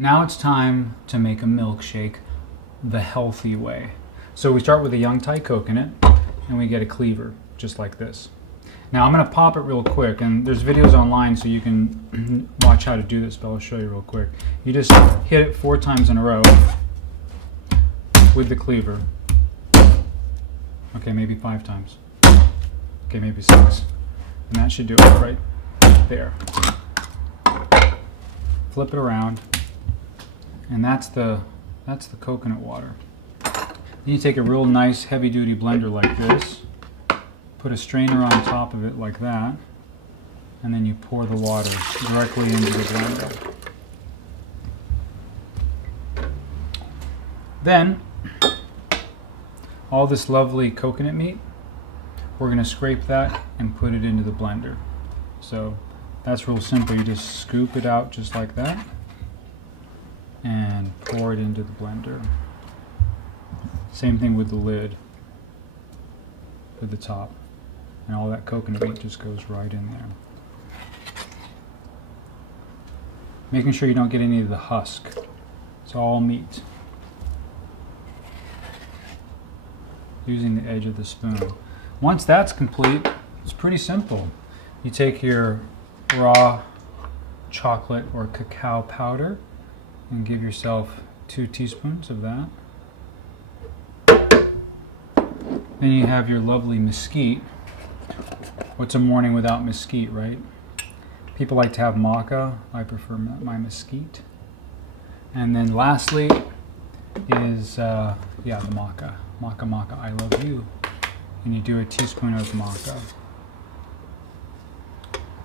Now it's time to make a milkshake the healthy way. So we start with a young Thai coconut and we get a cleaver just like this. Now I'm going to pop it real quick, and there's videos online so you can watch how to do this, but I'll show you real quick. You just hit it 4 times in a row with the cleaver. Okay, maybe 5 times. Okay, maybe 6. And that should do it right there. Flip it around, and that's the coconut water. Then you take a real nice heavy-duty blender like this, put a strainer on top of it like that, and then you pour the water directly into the blender. Then, all this lovely coconut meat, we're going to scrape that and put it into the blender. So that's real simple. You just scoop it out just like that and pour it into the blender. Same thing with the lid, with the top. And all that coconut meat just goes right in there. Making sure you don't get any of the husk. It's all meat. Using the edge of the spoon. Once that's complete, it's pretty simple. You take your raw chocolate or cacao powder and give yourself 2 teaspoons of that. Then you have your lovely mesquite. What's a morning without mesquite, right? People like to have maca. I prefer my mesquite. And then lastly is, the maca. Maca, maca, I love you. And you do a teaspoon of maca.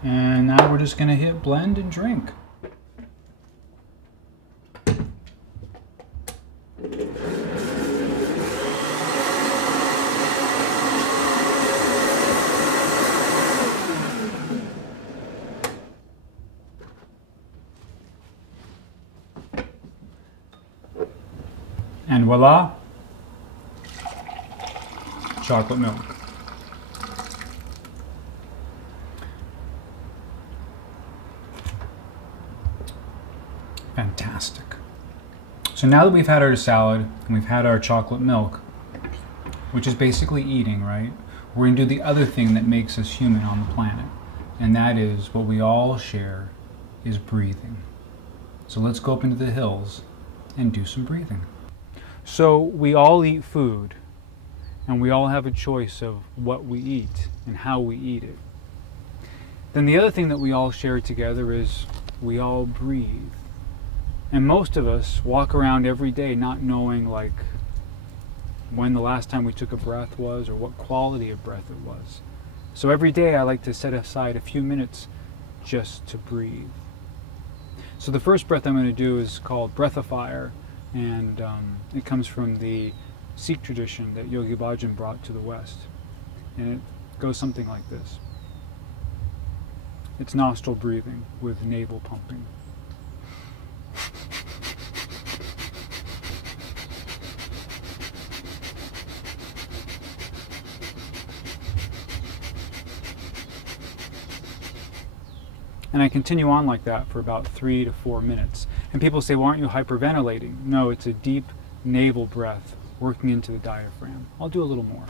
And now we're just going to hit blend and drink. And voila, chocolate milk. Fantastic. So now that we've had our salad and we've had our chocolate milk, which is basically eating, right? We're going to do the other thing that makes us human on the planet. And that is what we all share is breathing. So let's go up into the hills and do some breathing. So we all eat food, and we all have a choice of what we eat and how we eat it. Then the other thing that we all share together is we all breathe. And most of us walk around every day not knowing like when the last time we took a breath was or what quality of breath it was. So every day I like to set aside a few minutes just to breathe. So the first breath I'm going to do is called Breath of Fire. And it comes from the Sikh tradition that Yogi Bhajan brought to the West. And it goes something like this. It's nostril breathing with navel pumping. And I continue on like that for about 3 to 4 minutes. And people say, well, aren't you hyperventilating? No, it's a deep navel breath working into the diaphragm. I'll do a little more.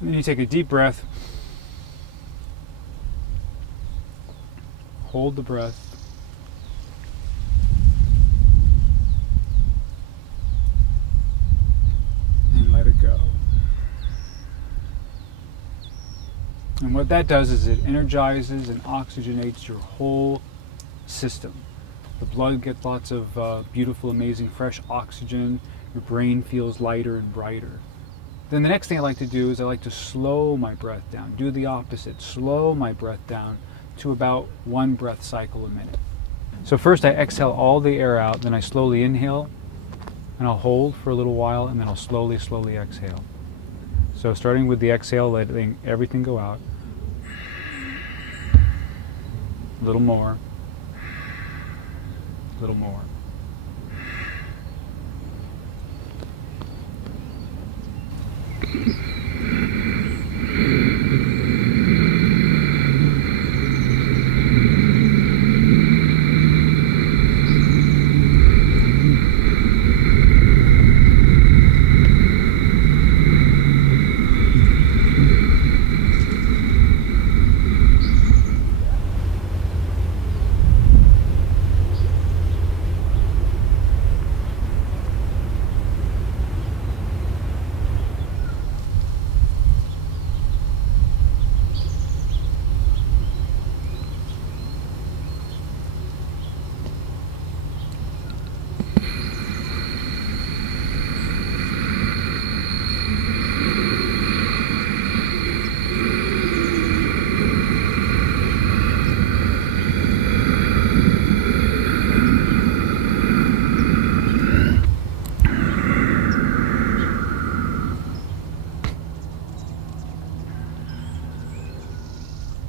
And then you take a deep breath, hold the breath, and let it go. And what that does is it energizes and oxygenates your whole system. The blood gets lots of beautiful, amazing, fresh oxygen. Your brain feels lighter and brighter. Then the next thing I like to do is I like to slow my breath down. Do the opposite. Slow my breath down to about 1 breath cycle a minute. So first I exhale all the air out, then I slowly inhale, and I'll hold for a little while, and then I'll slowly, slowly exhale. So starting with the exhale, letting everything go out. A little more. A little more.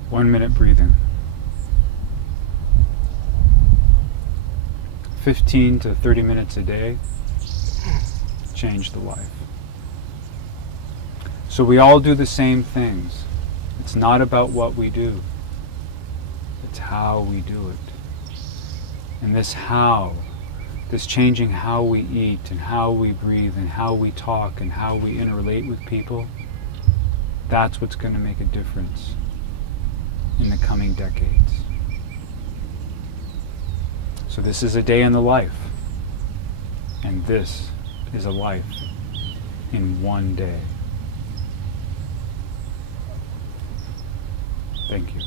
1 minute breathing. 15 to 30 minutes a day change the life. So we all do the same things. It's not about what we do. It's how we do it. And this how, this changing how we eat and how we breathe and how we talk and how we interrelate with people, that's what's going to make a difference in the coming decades. So this is a day in the life, and this is a life in one day. Thank you.